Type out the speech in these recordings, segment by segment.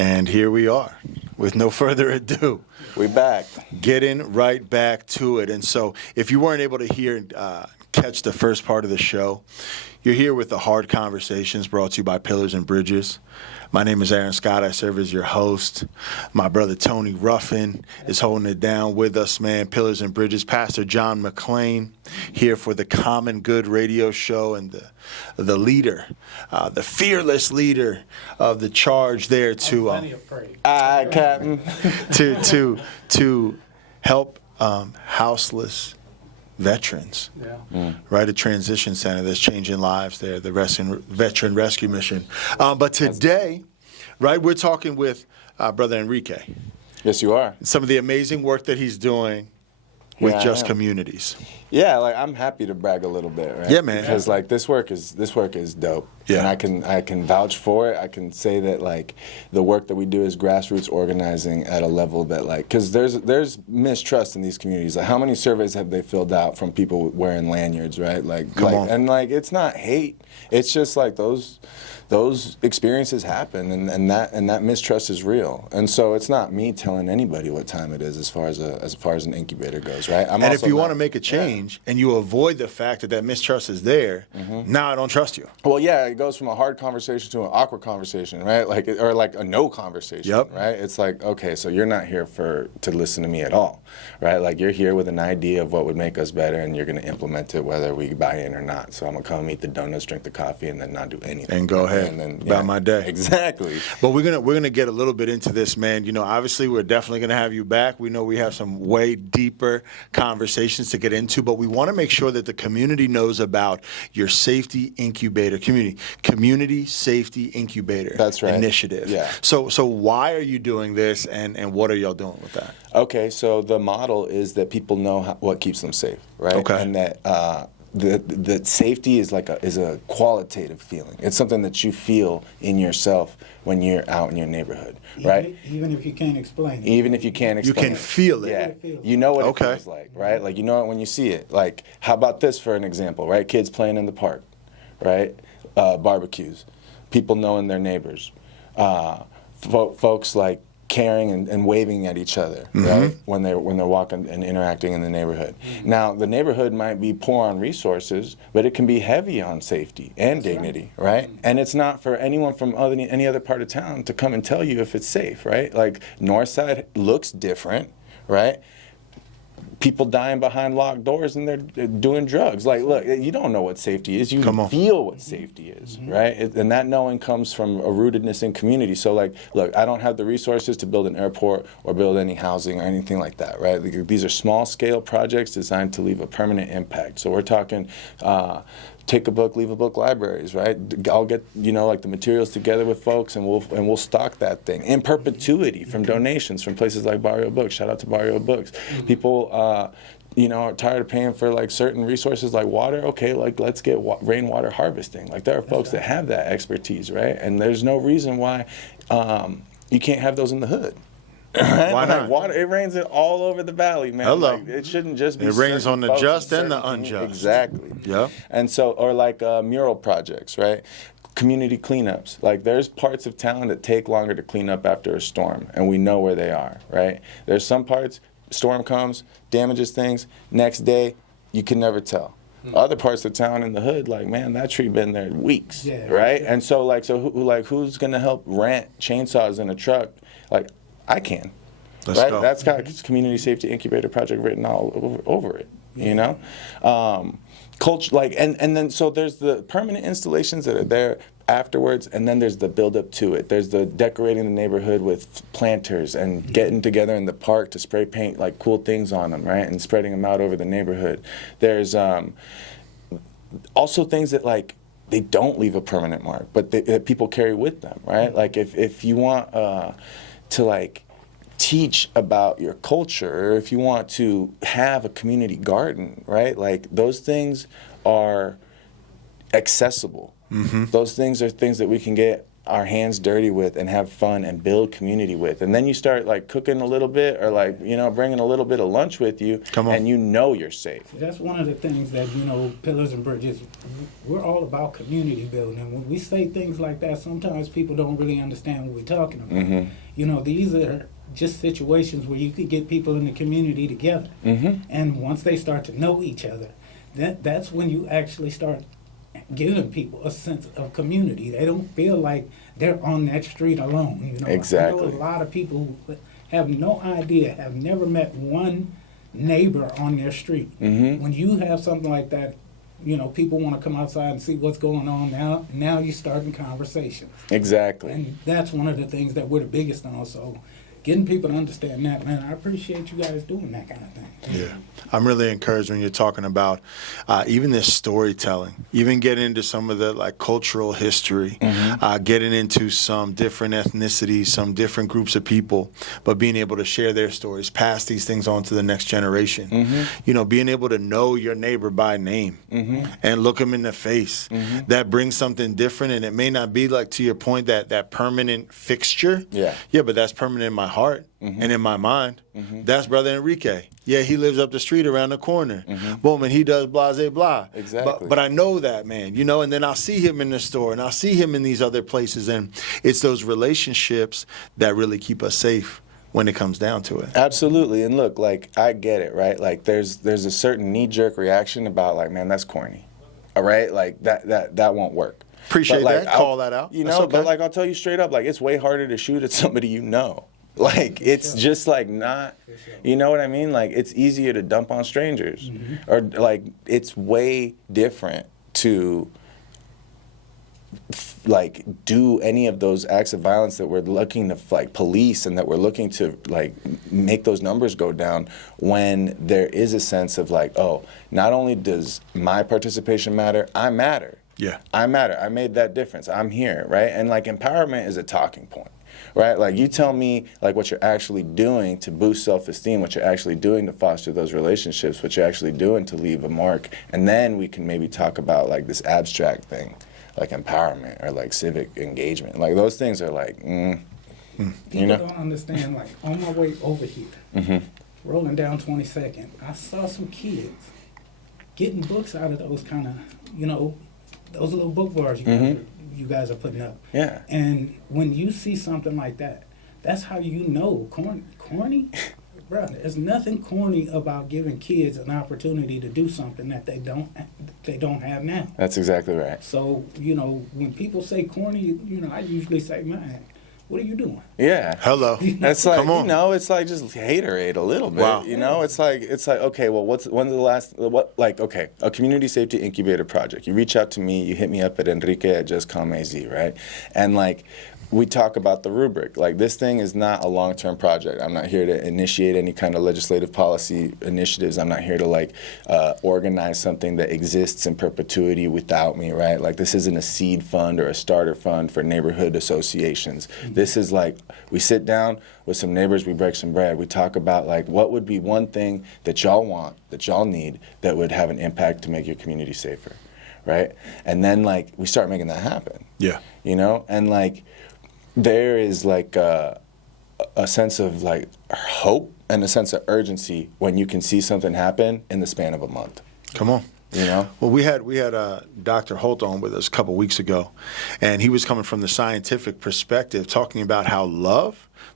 And here we are. With no further ado, we back. Getting right back to it. And so if you weren't able to catch the first part of the show, you're here with the Hard Conversations brought to you by Pillars and Bridges. My name is Aaron Scott. I serve as your host. My brother Tony Ruffin is holding it down with us, man. Pillars and Bridges. Pastor John McClain here for the Common Good radio show, and the leader, the fearless leader of the charge there to Captain. to help houseless veterans, right? A transition center that's changing lives there, the Veteran Rescue Mission. But today, right, we're talking with Brother Enrique. Yes, you are. Some of the amazing work that he's doing with Just Communities. Yeah, like I'm happy to brag a little bit, right? Yeah, man. Because like this work is dope. Yeah. And I can vouch for it. I can say that like the work that we do is grassroots organizing at a level that like, because there's mistrust in these communities. Like how many surveys have they filled out from people wearing lanyards, right? And like it's not hate. It's just like those experiences happen, and that mistrust is real. And so it's not me telling anybody what time it is as far as an incubator goes, right? And if you want to make a change and you avoid the fact that mistrust is there, now I don't trust you. Well, yeah, it goes from a hard conversation to an awkward conversation, right? Or like a no conversation, right? It's like, okay, so you're not here to listen to me at all, right? Like you're here with an idea of what would make us better, and you're going to implement it whether we buy in or not. So I'm going to come eat the donuts, drink the coffee, and then not do anything. And go ahead. And then, about my day. Exactly. But we're gonna get a little bit into this, man. You know, obviously we're definitely gonna have you back. We know we have some way deeper conversations to get into, but we want to make sure that the community knows about your safety incubator community safety incubator. That's right. Initiative. Yeah. So why are you doing this, and what are y'all doing with that? Okay, so the model is that people know what keeps them safe, right? Okay. And that the safety is a qualitative feeling. It's something that you feel in yourself when you're out in your neighborhood, right? Even if you can't explain it. Even if you can't explain it. You can feel it. Yeah. You know what it feels like, right? Like you know it when you see it. Like how about this for an example, right? Kids playing in the park, right? Barbecues, people knowing their neighbors, folks like caring and waving at each other, right? When they're walking and interacting in the neighborhood. Now, the neighborhood might be poor on resources, but it can be heavy on safety and dignity, right? And it's not for anyone from any other part of town to come and tell you if it's safe, right? Like Northside looks different, right? People dying behind locked doors and they're doing drugs. Like, look, you don't know what safety is. You feel what safety is, right? And that knowing comes from a rootedness in community. So, like, look, I don't have the resources to build an airport or build any housing or anything like that, right? Like, these are small-scale projects designed to leave a permanent impact. So we're talking take a book, leave a book libraries, right? I'll get, like the materials together with folks, and we'll stock that thing in perpetuity from donations from places like Barrio Books. Shout out to Barrio Books. People, are tired of paying for like certain resources like water. Okay, like let's get rainwater harvesting. Like there are folks that have that expertise, right? And there's no reason why you can't have those in the hood. Right? Why not? Water, it rains all over the valley, man. Hello. Like, it shouldn't just be. It rains on the just and the unjust. Exactly. Yeah. And so, or like mural projects, right? Community cleanups. Like there's parts of town that take longer to clean up after a storm, and we know where they are, right? There's some parts, storm comes, damages things, next day, you can never tell. Other parts of town in the hood, like, man, that tree been there weeks, right? And so, who's gonna help rent chainsaws in a truck? Like, I can. Let's go. That's got a community safety incubator project written all over it, culture, and then so there's the permanent installations that are there afterwards, and then there's the build up to it. There's the decorating the neighborhood with planters and getting together in the park to spray paint like cool things on them, right, and spreading them out over the neighborhood. There's also things that like they don't leave a permanent mark, but that people carry with them, right? Like if you want to like teach about your culture, or if you want to have a community garden, right? Like those things are accessible. Those things are things that we can get our hands dirty with and have fun and build community with. And then you start like cooking a little bit or like, you know, bringing a little bit of lunch with you. Come on. And you know you're safe. That's one of the things that, you know, Pillars and Bridges, we're all about community building. And when we say things like that, sometimes people don't really understand what we're talking about. Mm-hmm. You know, these are just situations where you could get people in the community together. Mm-hmm. And once they start to know each other, that's when you actually start giving people a sense of community. They don't feel like they're on that street alone. You know, Exactly. I know a lot of people who have no idea, have never met one neighbor on their street. Mm-hmm. When you have something like that, you know, people want to come outside and see what's going on now. Now you're starting conversations. Exactly. And that's one of the things that we're the biggest on. So getting people to understand that, man, I appreciate you guys doing that kind of thing. Yeah. I'm really encouraged when you're talking about even this storytelling, even getting into some of the like cultural history, getting into some different ethnicities, some different groups of people, but being able to share their stories, pass these things on to the next generation. You know, being able to know your neighbor by name and look them in the face. That brings something different, and it may not be like, to your point, that permanent fixture. Yeah, but that's permanent in my heart and in my mind. That's Brother Enrique. Yeah, he lives up the street around the corner. Boom, and he does blah, blah. Exactly. But I know that, man, you know, and then I'll see him in the store and I'll see him in these other places. And it's those relationships that really keep us safe when it comes down to it. Absolutely. And look, like, I get it, right? Like, there's a certain knee-jerk reaction about, like, man, that's corny. All right? Like, that won't work. Appreciate But, like, that. Call that out. You That's know, okay. but, like, I'll tell you straight up, like, it's way harder to shoot at somebody you know. Like, it's just, like, not, you know what I mean? Like, it's easier to dump on strangers. Or, like, it's way different to, like, do any of those acts of violence that we're looking to, like, police and that we're looking to, like, make those numbers go down when there is a sense of, like, oh, not only does my participation matter, I matter. Yeah. I matter. I made that difference. I'm here, right? And, like, empowerment is a talking point. Right? Like, you tell me, like, what you're actually doing to boost self-esteem, what you're actually doing to foster those relationships, what you're actually doing to leave a mark, and then we can maybe talk about, like, this abstract thing, like empowerment or, like, civic engagement. Like, those things are, like, you People know? don't understand, like, on my way over here, rolling down 22nd, I saw some kids getting books out of those kind of, you know, those little book bars you guys are putting up. Yeah. And when you see something like that, that's how you know corny? Bro, there's nothing corny about giving kids an opportunity to do something that they don't have now. That's exactly right. So, you know, when people say corny, you know, I usually say, man, what are you doing? Yeah. Hello. That's like, Come on. you know, it's like just haterade a little bit. Wow. You know, it's like, okay, well, when's the last, okay, a community safety incubator project. You reach out to me, you hit me up at Enrique@JustCalmAZ, right? And, like, we talk about the rubric. Like, this thing is not a long-term project. I'm not here to initiate any kind of legislative policy initiatives. I'm not here to, like, organize something that exists in perpetuity without me, right? Like, this isn't a seed fund or a starter fund for neighborhood associations. This is, like, we sit down with some neighbors, we break some bread. We talk about, like, what would be one thing that y'all want, that y'all need, that would have an impact to make your community safer, right? And then, like, we start making that happen. Yeah. You know? And, like, there is, like, a sense of, like, hope and a sense of urgency when you can see something happen in the span of a month. Come on. You know? Well, we had Dr. Holt on with us a couple weeks ago, and he was coming from the scientific perspective, talking about how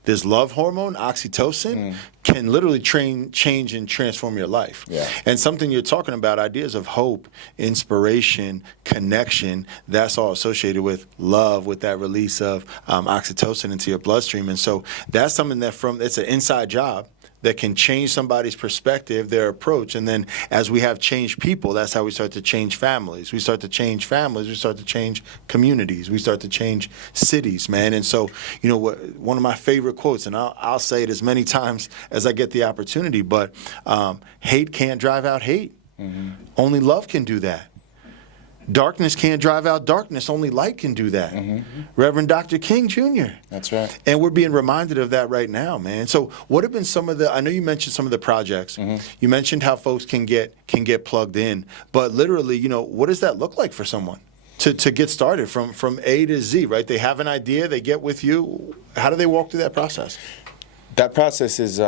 this love hormone, oxytocin, can literally change and transform your life. Yeah. And something you're talking about, ideas of hope, inspiration, connection, that's all associated with love, with that release of oxytocin into your bloodstream. And so that's something it's an inside job that can change somebody's perspective, their approach. And then as we have changed people, that's how we start to change families. We start to change families. We start to change communities. We start to change cities, man. And so, you know, one of my favorite quotes, and I'll say it as many times as I get the opportunity, but hate can't drive out hate. Only love can do that. Darkness can't drive out darkness. Only light can do that. Reverend Dr. King Jr. That's right. And we're being reminded of that right now, man. So what have been some of I know you mentioned some of the projects. You mentioned how folks can get plugged in. But literally, you know, what does that look like for someone? to get started from A to Z, right? They have an idea, they get with you. How do they walk through that process? That process is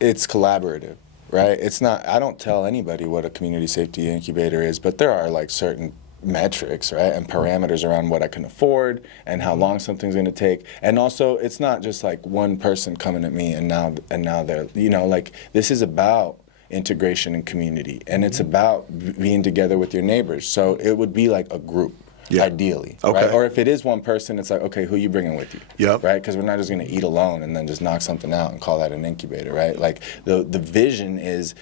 it's collaborative, right? It's not. I don't tell anybody what a community safety incubator is, but there are like certain metrics, right, and parameters around what I can afford and how long something's going to take. And also, it's not just like one person coming at me and now they're, you know, like this is about integration and community, and it's about being together with your neighbors. So it would be like a group. Yeah. Ideally, okay. Right? Or if it is one person, it's like, okay, who you bringing with you? Yep. Right? Because we're not just going to eat alone and then just knock something out and call that an incubator, right? Like the vision is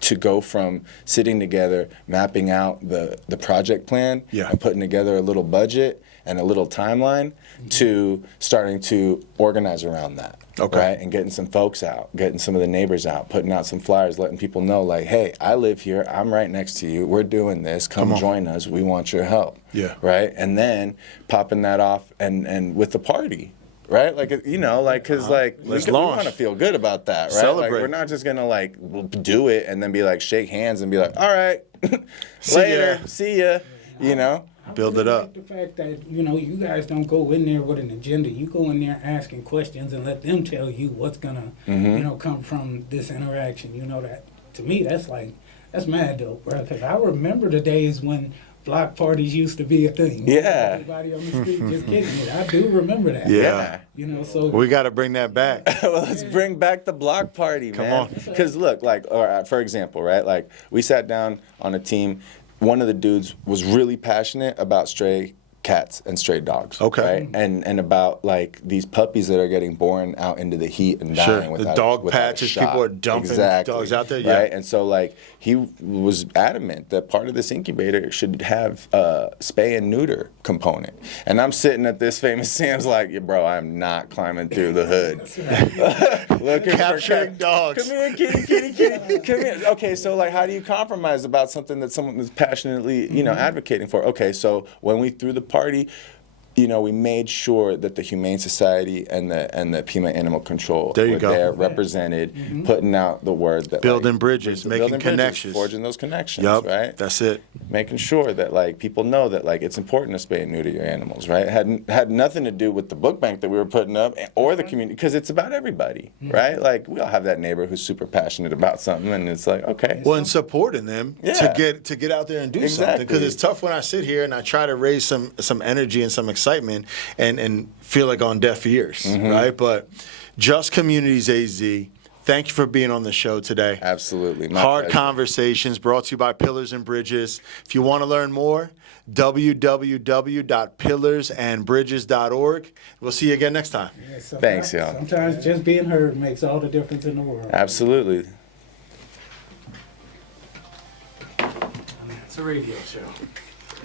to go from sitting together, mapping out the project plan, and putting together a little budget and a little timeline, to starting to organize around that. Okay. Right? And getting some folks out, getting some of the neighbors out, putting out some flyers, letting people know, like, hey, I live here, I'm right next to you, we're doing this, come join us, we want your help. Yeah. Right? And then popping that off and with the party. Right? Like, you know, like, because, like, we want to feel good about that, right? Celebrate. Like, we're not just going to, like, do it and then be like, shake hands and be like, all right, later, see ya, you know? Build it up. Like the fact that, you know, you guys don't go in there with an agenda. You go in there asking questions and let them tell you what's going to, you know, come from this interaction. You know, that, to me, that's mad dope, bro. Because I remember the days when block parties used to be a thing. Yeah. Everybody on the street just getting it. I do remember that. Yeah. You know, so we got to bring that back. Well, let's bring back the block party, man. Come on. Because look, like, or, for example, right? Like, we sat down on a team. One of the dudes was really passionate about stray cats and stray dogs. Okay. Right? And about like these puppies that are getting born out into the heat and dying without the dog patches, people are dumping dogs out there. Right. And so like he was adamant that part of this incubator should have a spay and neuter component. And I'm sitting at this Famous Sam's like, yeah, bro, I'm not climbing through the hood. Looking capturing dogs. Come here, kitty. Come here. Okay, so like, how do you compromise about something that someone is passionately, you know, advocating for? Okay, so when we threw the party, you know, we made sure that the Humane Society and the Pima Animal Control were there, represented, putting out the word that building bridges, making connections, forging those connections. Yep, right. That's it. Making sure that like people know that like it's important to spay and neuter your animals. Right. It had nothing to do with the book bank that we were putting up or the community, because it's about everybody. Right. Like we all have that neighbor who's super passionate about something, and it's like, okay. Well, and supporting them to get out there and do something, because it's tough when I sit here and I try to raise some energy and some excitement and feel like on deaf ears, right? But Just Communities AZ, thank you for being on the show today. Absolutely. Hard pleasure. Conversations brought to you by Pillars and Bridges. If you want to learn more, www.pillarsandbridges.org. We'll see you again next time. Yeah, thanks, y'all. Sometimes just being heard makes all the difference in the world. Absolutely. It's a radio show.